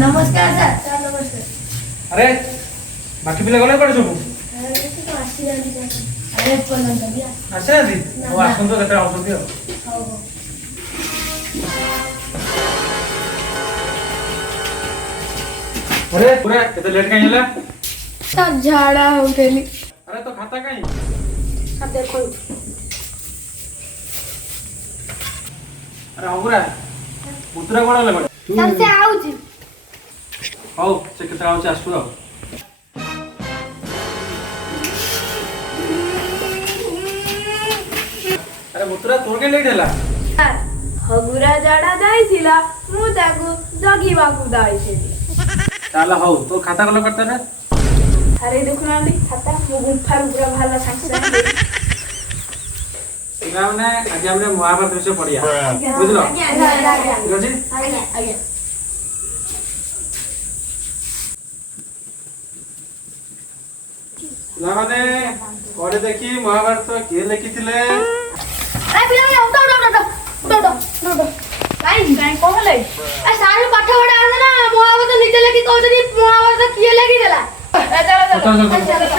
नमस्कार सर नमस्कार। अरे बाकी पिला गले पड़े सब अरे पलंग दिया आसे आदि ओ आसन तो केते औषध दियो हो अरे पूरा केते लेट काई होला सर झाड़ा होटेली अरे तो खाता काई अब देखो अरे औरा पुत्रा कोडा ले सर से आउची हौ से केते आउछ आसु आ अरे पुत्रा तोर के ले देला सर हगुरा झाड़ा जाइथिला मु ताकू जगिबाकू दाइथिली ताला हौ तो खाता कला करता ना अरे देखुनाली खाता मु गुंफार पूरा भाला साक्षी पिला माने आज हमने महाभारत विषय पढ़िया बुझलो ठीक अछि आगे आगे पिला माने पढ़े देखी महाभारत के लिखिथिले अरे पिला उठ काई काई कहले ए सारे पाठ पढ़ा आना ना महाभारत निचे लेखि कहतनी महाभारत किए लेखि देला चलो चल, चल, चल।